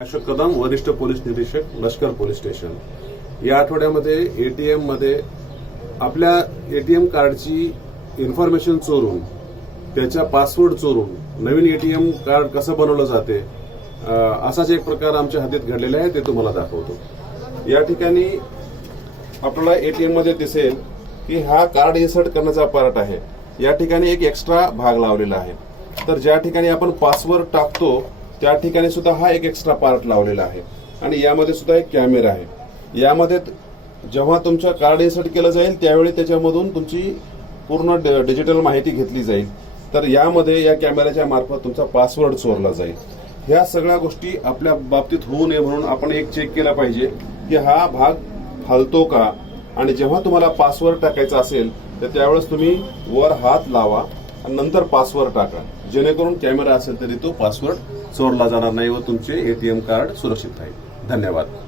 अशोक कदम वरिष्ठ पोलीस निरीक्षक लष्कर पोलीस स्टेशन. या आठवड्यामध्ये एटीएममध्ये आपल्या एटीएम कार्डची इन्फॉर्मेशन चोरून त्याचा पासवर्ड चोरून नवीन एटीएम कार्ड कसं बनवलं जाते असाच एक प्रकार आमच्या हातीत घडलेला आहे ते तुम्हाला दाखवतो. या ठिकाणी आपल्याला एटीएममध्ये दिसेल की हा कार्ड इन्सर्ट करण्याचा पार्ट आहे. या ठिकाणी एक एक्स्ट्रा भाग लावलेला आहे. तर ज्या ठिकाणी आपण पासवर्ड टाकतो त्या ठिकाणी सुद्धा हा एक एक्स्ट्रा पार्ट लावलेला आहे. आणि यामध्ये सुद्धा एक कॅमेरा आहे. यामध्ये जेव्हा तुमच्या कार्ड इन्सर्ट केलं जाईल त्यावेळी त्याच्यामधून तुमची पूर्ण ड- डिजिटल माहिती घेतली जाईल. तर यामध्ये या कॅमेऱ्याच्या मार्फत तुमचा पासवर्ड चोरला जाईल. ह्या सगळ्या गोष्टी आपल्या बाबतीत होऊ नये म्हणून आपण एक चेक केला पाहिजे की हा भाग हलतो का? आणि जेव्हा तुम्हाला पासवर्ड टाकायचा असेल तर त्यावेळेस तुम्ही वर हात लावा आणि नंतर पासवर्ड टाका. जेणेकरून कॅमेरा असेल तरी तो पासवर्ड चोरला जाणार नाही व तुमचे एटीएम कार्ड सुरक्षित राहील. धन्यवाद.